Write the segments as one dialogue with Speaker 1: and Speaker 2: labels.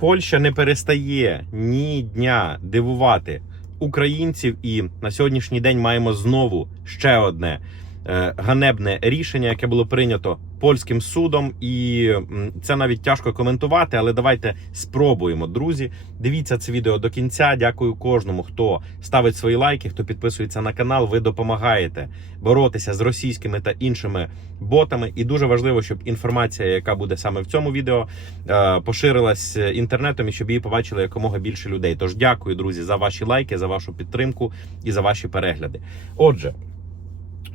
Speaker 1: Польща не перестає ні дня дивувати українців, і на сьогоднішній день маємо знову ще одне е, ганебне рішення, яке було прийнято польським судом, і це навіть тяжко коментувати. Але давайте спробуємо, друзі. Дивіться це відео до кінця. Дякую кожному, хто ставить свої лайки, хто підписується на канал. Ви допомагаєте боротися з російськими та іншими ботами. І дуже важливо, щоб інформація, яка буде саме в цьому відео, е, поширилась інтернетом і щоб її побачили якомога більше людей. Тож дякую, друзі, за ваші лайки, за вашу підтримку і за ваші перегляди. Отже.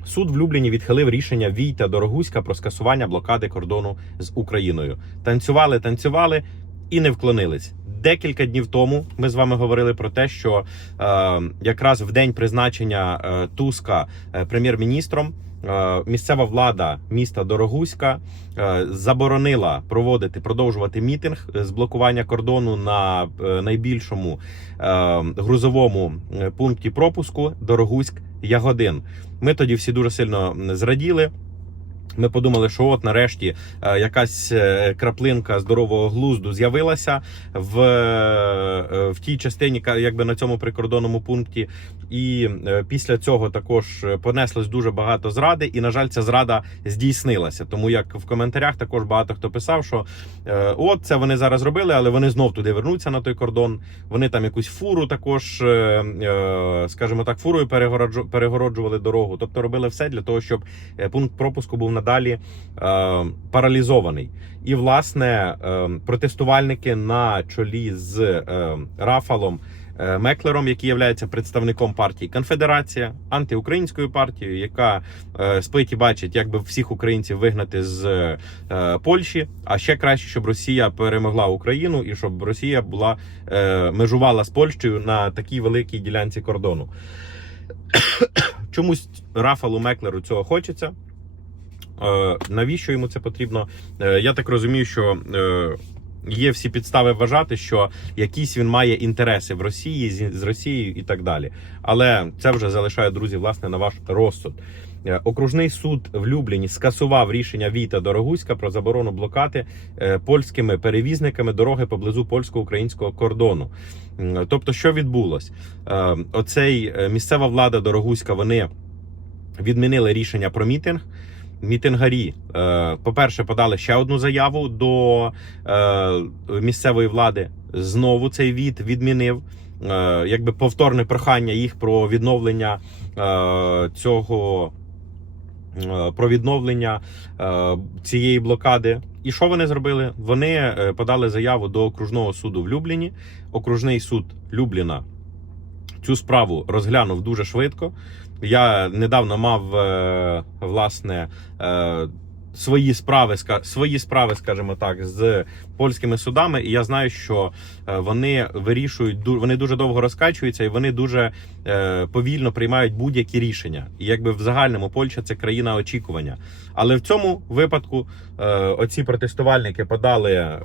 Speaker 1: Суд в Любліні відхилив рішення Війта Дорогуська про скасування блокади кордону з Україною. Танцювали, танцювали і не вклонились. Декілька днів тому ми з вами говорили про те, що е, якраз в день призначення е, Туска е, прем'єр-міністром е, місцева влада міста Дорогуська е, заборонила проводити продовжувати мітинг з блокування кордону на е, найбільшому грузовому пункті пропуску Дорогуськ Ягодин. Ми тоді всі дуже сильно зраділи. Ми подумали, що от нарешті е, якась е, краплинка здорового глузду з'явилася в, е, в тій частині, якби на цьому прикордонному пункті. І після цього також понеслось дуже багато зради, і на жаль, ця зрада здійснилася. Тому як в коментарях також багато хто писав, що от це вони зараз робили, але вони знов туди вернуться на той кордон. Вони там якусь фуру також, скажімо так, фурою перегороджу- перегороджували дорогу. Тобто робили все для того, щоб пункт пропуску був надалі е, паралізований. І власне е, протестувальники на чолі з е, Рафалом. Меклером, який є представником партії Конфедерація, антиукраїнською партією, яка спить і бачить, як би всіх українців вигнати з Польщі. А ще краще, щоб Росія перемогла Україну і щоб Росія була межувала з Польщею на такій великій ділянці кордону. Чомусь Рафалу Меклеру цього хочеться. Е, навіщо йому це потрібно? Е, я так розумію, що е, є всі підстави вважати, що якісь він має інтереси в Росії з, Росією і так далі. Але це вже залишає друзі, власне, на ваш розсуд. Окружний суд в Любліні скасував рішення Віта Дорогуська про заборону блокати польськими перевізниками дороги поблизу польсько-українського кордону. Тобто, що відбулось? Оцей місцева влада Дорогуська вони відмінили рішення про мітинг. Мітингарі, е, по-перше, подали ще одну заяву до е, місцевої влади. Знову цей від відмінив. Е, якби повторне прохання їх про відновлення цього. Про відновлення цієї блокади. І що вони зробили? Вони подали заяву до окружного суду в Любліні. Окружний суд Любліна цю справу розглянув дуже швидко. Я недавно мав е, власне е, свої справи, свої справи, скажімо так, з польськими судами, і я знаю, що е, вони вирішують вони дуже довго розкачуються і вони дуже е, повільно приймають будь-які рішення. І якби в загальному Польща це країна очікування. Але в цьому випадку е, оці протестувальники подали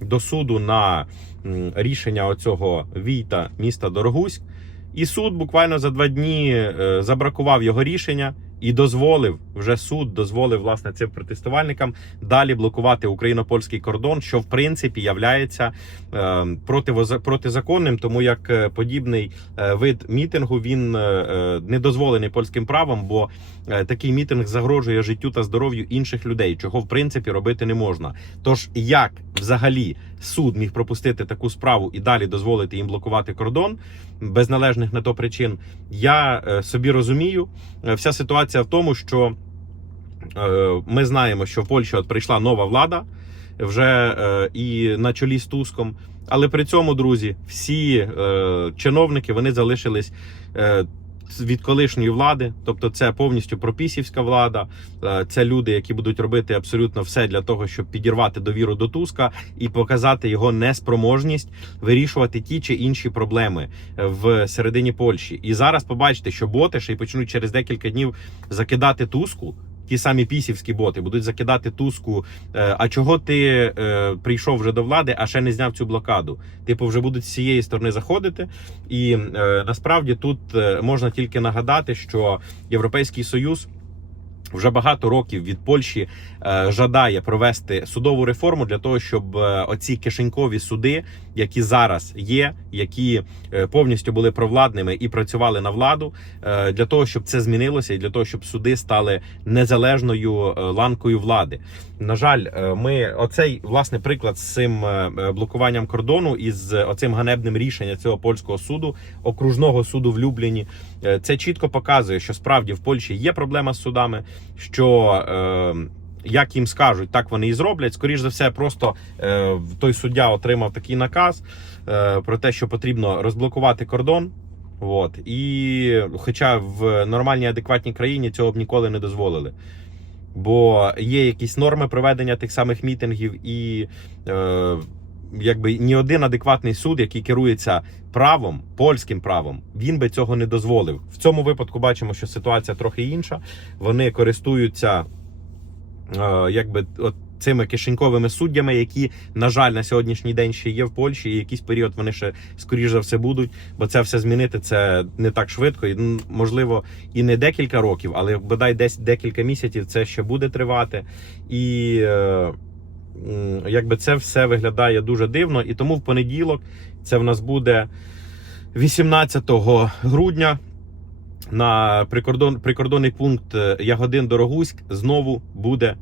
Speaker 1: до суду на рішення оцього війта міста Дорогуськ. І суд буквально за два дні забракував його рішення і дозволив вже суд дозволив власне цим протестувальникам далі блокувати україно-польський кордон, що в принципі являється е, протизаконним, тому як е, подібний е, вид мітингу він е, не дозволений польським правом, бо такий мітинг загрожує життю та здоров'ю інших людей, чого в принципі робити не можна. Тож як взагалі суд міг пропустити таку справу і далі дозволити їм блокувати кордон без належних на то причин, я е, собі розумію. Е, Вся ситуація в тому, що е, ми знаємо, що в Польщі от прийшла нова влада вже і на чолі з Туском. Але при цьому, друзі, всі чиновники вони залишились. Е, від колишньої влади, тобто це повністю пропісівська влада, е, це люди, які будуть робити абсолютно все для того, щоб підірвати довіру до Туска і показати його неспроможність вирішувати ті чи інші проблеми в середині Польщі. І зараз побачите, що боти ще й почнуть через декілька днів закидати Туску. Ті самі пісівські боти будуть закидати Туску. е, А чого ти е, прийшов вже до влади, а ще не зняв цю блокаду? Типу, вже будуть з цієї сторони заходити. І е, насправді тут можна тільки нагадати, що Європейський Союз вже багато років від Польщі е, жадає провести судову реформу для того, щоб е, оці кишенькові суди, які зараз є, які е, повністю були провладними і працювали на владу, для того, щоб це змінилося, і для того, щоб суди стали незалежною ланкою влади. На жаль, е, ми оцей власне приклад з цим е, е, блокуванням кордону і з оцим ганебним рішенням цього польського суду, окружного суду в Любліні. Це чітко показує, що справді в Польщі є проблема з судами. Що як їм скажуть, так вони і зроблять. Скоріш за все, просто е, той суддя отримав такий наказ про те, що потрібно розблокувати кордон. От і хоча в нормальній адекватній країні цього б ніколи не дозволили. Бо є якісь норми проведення тих самих мітингів, і е, якби ні один адекватний суд, який керується правом, польським правом, він би цього не дозволив. В цьому випадку бачимо, що ситуація трохи інша. Вони користуються е, якби от цими кишеньковими суддями, які, на жаль, на сьогоднішній день ще є в Польщі, і якийсь період вони ще скоріш за все будуть, бо це все змінити це не так швидко, і можливо і не декілька років, але бодай десь декілька місяців це ще буде тривати. І е, якби це все виглядає дуже дивно. І тому в понеділок це в нас буде 18 грудня. На прикордон, прикордонний пункт е, Ягодин Дорогуськ знову буде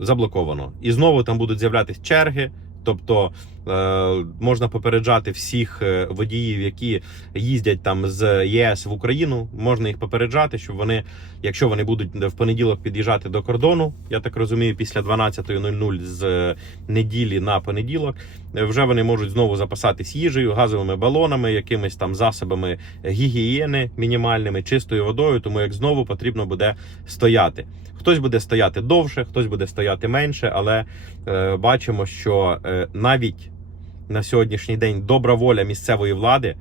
Speaker 1: заблоковано. І знову там будуть з'являтися черги. Тобто можна попереджати всіх е, водіїв, які їздять там з ЄС в Україну. Можна їх попереджати, щоб вони, якщо вони будуть в понеділок під'їжджати до кордону, я так розумію, після 12.00 з е, неділі на понеділок, е, вже вони можуть знову запасатись їжею, газовими балонами, якимись там засобами гігієни мінімальними, чистою водою. Тому як знову потрібно буде стояти. Хтось буде стояти довше, хтось буде стояти менше, але е, бачимо, що е, навіть на сьогоднішній день добра воля місцевої влади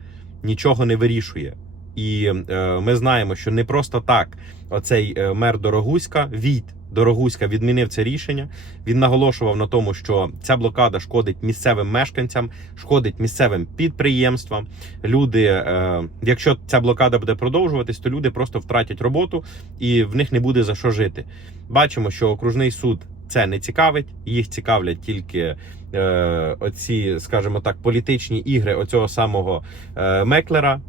Speaker 1: нічого не вирішує. І е, ми знаємо, що не просто так оцей е, мер Дорогуська, Війт Дорогуська, відмінив це рішення. Він наголошував на тому, що ця блокада шкодить місцевим мешканцям, шкодить місцевим підприємствам. Люди, е, якщо ця блокада буде продовжуватись, то люди просто втратять роботу і в них не буде за що жити. Бачимо, що окружний суд це не цікавить, їх цікавлять тільки е, оці, скажімо так, політичні ігри оцього самого е, Меклера,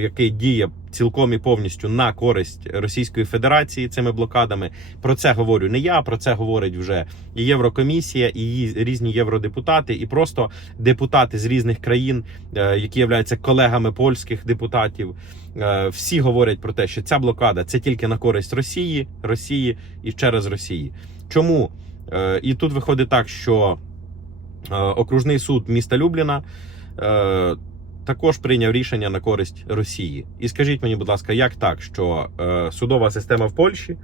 Speaker 1: який діє цілком і повністю на користь Російської Федерації цими блокадами. Про це говорю не я, про це говорить вже і Єврокомісія, і її різні євродепутати, і просто депутати з різних країн, е, які являються колегами польських депутатів. Е, Всі говорять про те, що ця блокада це тільки на користь Росії, Росії і через Росії. Чому? Е, І тут виходить так, що е, окружний суд міста Любліна е, також прийняв рішення на користь Росії. І скажіть мені, будь ласка, як так, що е, судова система в Польщі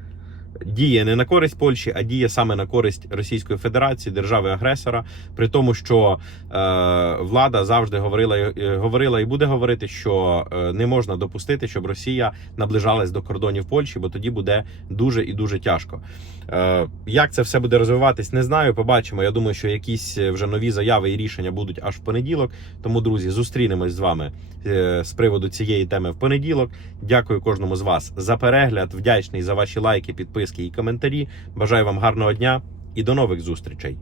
Speaker 1: діє не на користь Польщі, а діє саме на користь Російської Федерації, держави-агресора, при тому, що е, влада завжди говорила, е, говорила і буде говорити, що е, не можна допустити, щоб Росія наближалась до кордонів Польщі, бо тоді буде дуже і дуже тяжко. Е, як це все буде розвиватись, не знаю. Побачимо. Я думаю, що якісь е, вже нові заяви і рішення будуть аж в понеділок. Тому, друзі, зустрінемось з вами з приводу цієї теми в понеділок. Дякую кожному з вас за перегляд. Вдячний за ваші лайки, підписки і коментарі. Бажаю вам гарного дня і до нових зустрічей.